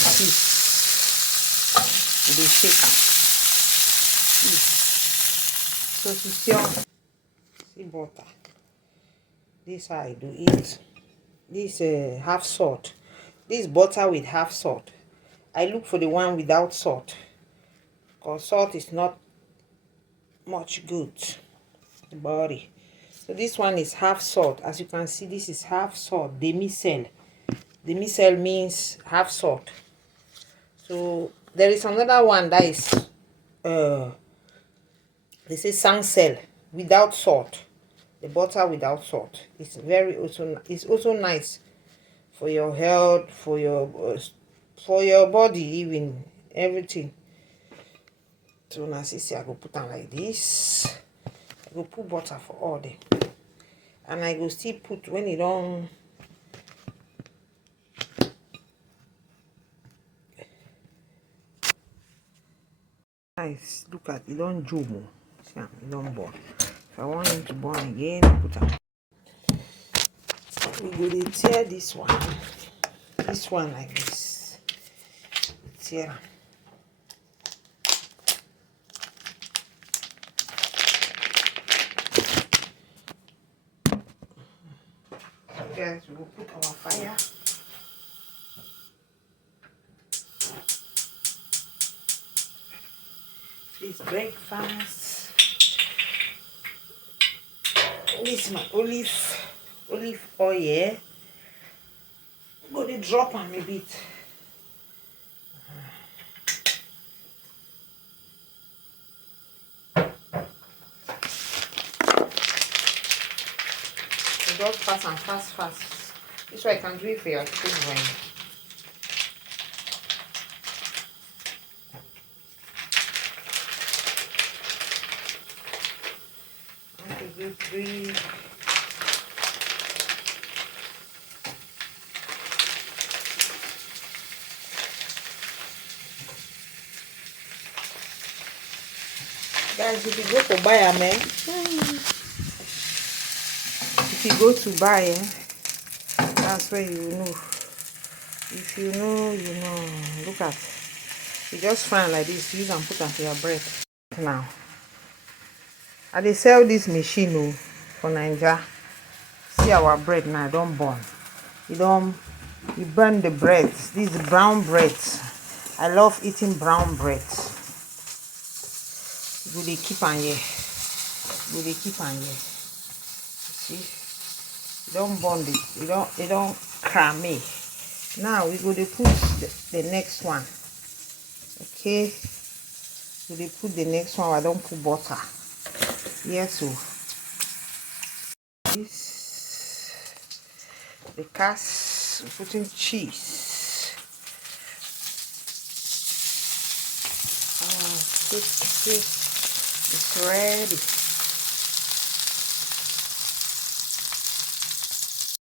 saucisse. They shake am. Saucisson. See butter. This how I do it. This half salt. This butter with half salt. I look for the one without salt, because salt is not much good to the body. So this one is half salt. As you can see, this is half salt. Demi-sel. Demi-sel means half salt. So there is another one that is they say sans-sel, without salt. The butter without salt. It's also nice for your health, for your body, even everything. So now see, I go put them like this. I go put butter for all them, and I go still put when it don't. Nice, look at it, don't jomo. See, it don't burn. If I want him to burn again, put them. We go to tear this one like this. Tear. Guys, we will put our fire. This breakfast. This is my olive oil. I'm going to drop on a bit. Just fast and fast. This way I can do it for your children. Three. Guys, if you go to buy a man, if you go to buy, that's where you know. If you know, you know. Look at, you just fry like this. Use and put onto your bread. Now, they sell this machine for Nigeria. See our bread now, don't burn. You burn the bread. This is brown bread. I love eating brown bread. You dey keep on here. See, you don't burn it. You don't cram it. Now we go to put the next one. Okay, we put the next one. I don't put butter. Yes, so this the cast, putting cheese. This is ready.